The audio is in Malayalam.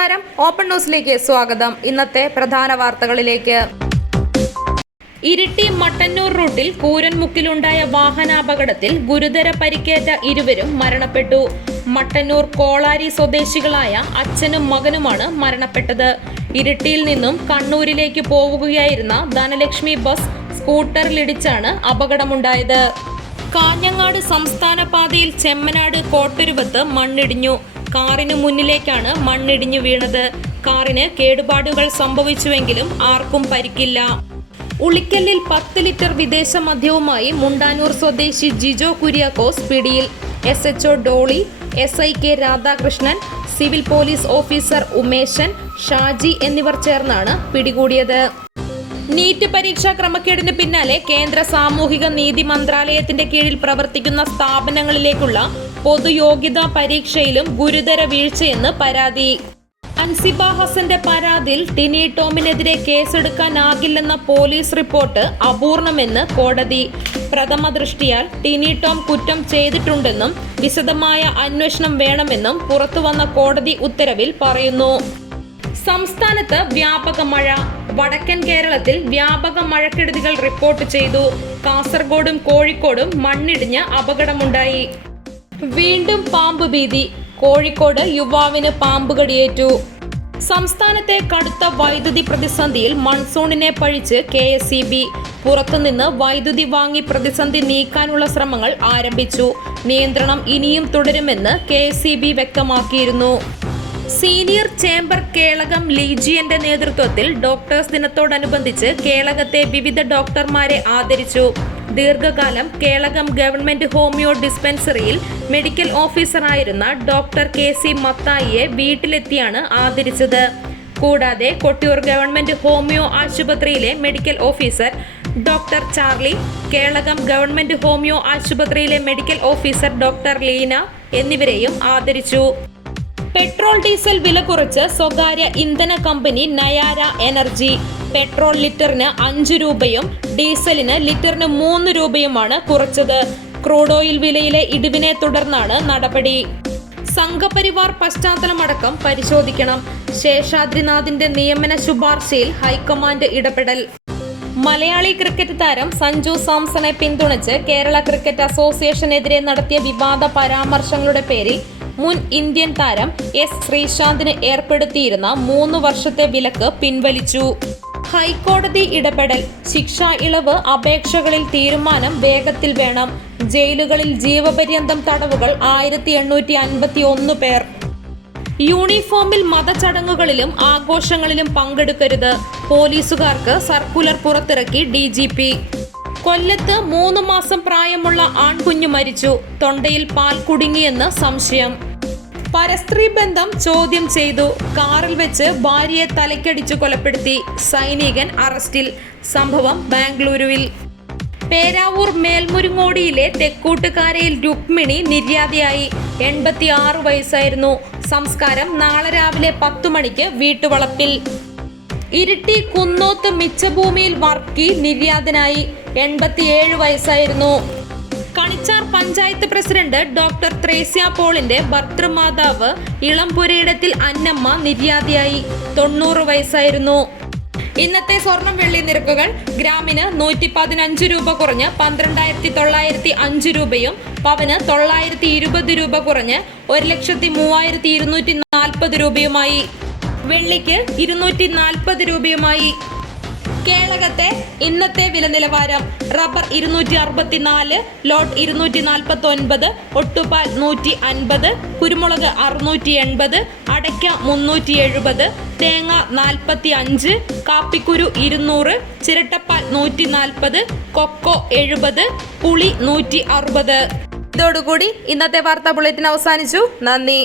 നമസ്കാരം, ഓപ്പൺ ന്യൂസിലേക്ക് സ്വാഗതം. ഇന്നത്തെ പ്രധാന വാർത്തകളിലേക്ക്. ഇരിട്ടി മട്ടന്നൂർ റൂട്ടിൽ കൂരൻമുക്കിലുണ്ടായ വാഹനാപകടത്തിൽ ഗുരുതര പരിക്കേറ്റ ഇരുവരും മരണപ്പെട്ടു. മട്ടന്നൂർ കോളാരി സ്വദേശികളായ അച്ഛനും മകനുമാണ് മരണപ്പെട്ടത്. ഇരിട്ടിയിൽ നിന്നും കണ്ണൂരിലേക്ക് പോവുകയായിരുന്ന ധനലക്ഷ്മി ബസ് സ്കൂട്ടറിലിടിച്ചാണ് അപകടമുണ്ടായത്. കാഞ്ഞങ്ങാട് സംസ്ഥാന പാതയിൽ ചെമ്മനാട് കോട്ടരുവത്ത് മണ്ണിടിഞ്ഞു. കാറിന് മുന്നിലേക്കാണ് മണ്ണിടിഞ്ഞു വീണത്. കാറിന് കേടുപാടുകൾ സംഭവിച്ചുവെങ്കിലും ആർക്കും പരിക്കില്ല. ഉളിക്കല്ലിൽ 10 ലിറ്റർ വിദേശ മദ്യവുമായി മുണ്ടാനൂർ സ്വദേശി ജിജോ കുര്യാക്കോസ് പിടിയിൽ. SHO Dolly, SI K Radhakrishnan, civil police officer Umeshan, Shaji എന്നിവർ ചേർന്നാണ് പിടികൂടിയത്. നീറ്റ് പരീക്ഷാ ക്രമക്കേടിന് പിന്നാലെ കേന്ദ്ര സാമൂഹിക നീതി മന്ത്രാലയത്തിന്റെ കീഴിൽ പ്രവർത്തിക്കുന്ന സ്ഥാപനങ്ങളിലേക്കുള്ള പൊതുയോഗ്യതാ പരീക്ഷയിലും ഗുരുതര വീഴ്ചയെന്ന് പരാതി. അൻസിബ ഹസന്റെ പരാതിയിൽ ടിനി ടോമിനെതിരെ കേസെടുക്കാനാകില്ലെന്ന പോലീസ് റിപ്പോർട്ട് അപൂർണമെന്ന് കോടതി. പ്രഥമ ദൃഷ്ടിയാൽ ടിനി ടോം കുറ്റം ചെയ്തിട്ടുണ്ടെന്നും വിശദമായ അന്വേഷണം വേണമെന്നും പുറത്തുവന്ന കോടതി ഉത്തരവിൽ പറയുന്നു. സംസ്ഥാനത്ത് വ്യാപക മഴ. വടക്കൻ കേരളത്തിൽ വ്യാപക മഴക്കെടുതികൾ റിപ്പോർട്ട് ചെയ്തു. കാസർഗോഡും കോഴിക്കോടും മണ്ണിടിഞ്ഞ് അപകടമുണ്ടായി. വീണ്ടും പാമ്പ് ഭീതി. കോഴിക്കോട് യുവാവിന് പാമ്പ് കടിയേറ്റു. സംസ്ഥാനത്തെ കടുത്ത വൈദ്യുതി പ്രതിസന്ധിയിൽ മൺസൂണിനെ പഴിച്ച് KSEB. പുറത്തുനിന്ന് വൈദ്യുതി വാങ്ങി പ്രതിസന്ധി നീക്കാനുള്ള ശ്രമങ്ങൾ ആരംഭിച്ചു. നിയന്ത്രണം ഇനിയും തുടരുമെന്ന് KSEB വ്യക്തമാക്കിയിരുന്നു. സീനിയർ ചേംബർ കേളകം ലീജിയന്റെ നേതൃത്വത്തിൽ ഡോക്ടേഴ്സ് ദിനത്തോടനുബന്ധിച്ച് കേളകത്തെ വിവിധ ഡോക്ടർമാരെ ആദരിച്ചു. ദീർഘകാലം കേളകം ഗവൺമെന്റ് ഹോമിയോ ഡിസ്പെൻസറിയിൽ മെഡിക്കൽ ഓഫീസറായിരുന്ന ഡോക്ടർ KC മത്തായിയെ വീട്ടിലെത്തിയാണ് ആദരിച്ചത്. കൂടാതെ കൊട്ടിയൂർ ഗവൺമെന്റ് ഹോമിയോ ആശുപത്രിയിലെ medical officer doctor Charlie, Kelakam government homeo ആശുപത്രിയിലെ മെഡിക്കൽ ഓഫീസർ ഡോക്ടർ ലീന എന്നിവരെയും ആദരിച്ചു. പെട്രോൾ ഡീസൽ വില കുറച്ച് സ്വകാര്യ ഇന്ധന കമ്പനി നയാര എനർജി. പെട്രോൾ ലിറ്ററിന് 5 രൂപയും ഡീസലിന് ലിറ്ററിന് 3 രൂപയുമാണ് കുറച്ചത്. ക്രൂഡ് ഓയിൽ വിലയിലെ ഇടിവിനെ തുടർന്നാണ് നടപടി. സംഘപരിവാർ പശ്ചാത്തലമടക്കം പരിശോധിക്കണം. ശേഷാദ്രിനാഥിന്റെ നിയമന ശുപാർശയിൽ ഹൈക്കമാൻഡ് ഇടപെടൽ. മലയാളി ക്രിക്കറ്റ് താരം സഞ്ജു സാംസണെ പിന്തുണച്ച് കേരള ക്രിക്കറ്റ് അസോസിയേഷനെതിരെ നടത്തിയ വിവാദ പരാമർശങ്ങളുടെ പേരിൽ മുൻ ഇന്ത്യൻ താരം S ശ്രീശാന്തിന് ഏർപ്പെടുത്തിയിരുന്ന 3 വർഷത്തെ വിലക്ക് പിൻവലിച്ചു. ഹൈക്കോടതി ഇടപെടൽ. ശിക്ഷാ ഇളവ് അപേക്ഷകളിൽ തീരുമാനം വേഗത്തിൽ വേണം. ജയിലുകളിൽ ജീവപര്യന്തം തടവുകൾ 1851 പേർ. യൂണിഫോമിൽ മതചടങ്ങുകളിലും ആഘോഷങ്ങളിലും പങ്കെടുക്കരുത്. പോലീസുകാർക്ക് സർക്കുലർ പുറത്തിറക്കി DGP. കൊല്ലത്ത് 3 മാസം പ്രായമുള്ള ആൺകുഞ്ഞു മരിച്ചു. തൊണ്ടയിൽ പാൽ കുടുങ്ങിയെന്ന് സംശയം. പരസ്ത്രീ ബന്ധം ചോദ്യം ചെയ്തു. കാറിൽ വെച്ച് ഭാര്യയെ തലക്കടിച്ചു കൊലപ്പെടുത്തി. സൈനികൻ അറസ്റ്റിൽ. സംഭവം ബാംഗ്ലൂരുവിൽ. പേരാവൂർ മേൽമുരുങ്ങോടിയിലെ തെക്കൂട്ടുകാരയിൽ രുക്മിണി നിര്യാതയായി. 86 വയസ്സായിരുന്നു. സംസ്കാരം നാളെ രാവിലെ 10 മണിക്ക് വീട്ടുവളപ്പിൽ. ഇരിട്ടി കുന്നോത്ത് മിച്ചഭൂമിയിൽ വർക്കി നിര്യാതനായി. 87 വയസ്സായിരുന്നു. കണിച്ചാർ പഞ്ചായത്ത് പ്രസിഡന്റ് ഡോക്ടർ ത്രേസ്യ പോളിന്റെ ഭർത്തൃമാതാവ് ഇളംപുരയിടത്തിൽ അന്നമ്മ നിര്യാതയായി. 90 വയസ്സായിരുന്നു. ഇന്നത്തെ സ്വർണം വെള്ളി നിരക്കുകൾ. ഗ്രാമിന് 115 രൂപ കുറഞ്ഞ് 12,905 രൂപയും പവന് 920 രൂപ കുറഞ്ഞ് 1,03,240 രൂപയുമായി. വെള്ളിക്ക് 240 രൂപയുമായി. കേളകത്തെ ഇന്നത്തെ വില നിലവാരം. റബ്ബർ 264, ലോട്ട് 249, ഒട്ടുപാൽ 150, കുരുമുളക് 680, അടയ്ക്ക 370, തേങ്ങ 45, കാപ്പിക്കുരു 200, ചിരട്ടപ്പാൽ 140, കൊക്കോ 70, പുളി 160. ഇതോടുകൂടി ഇന്നത്തെ വാർത്താ ബുള്ളറ്റിൻ അവസാനിച്ചു. നന്ദി.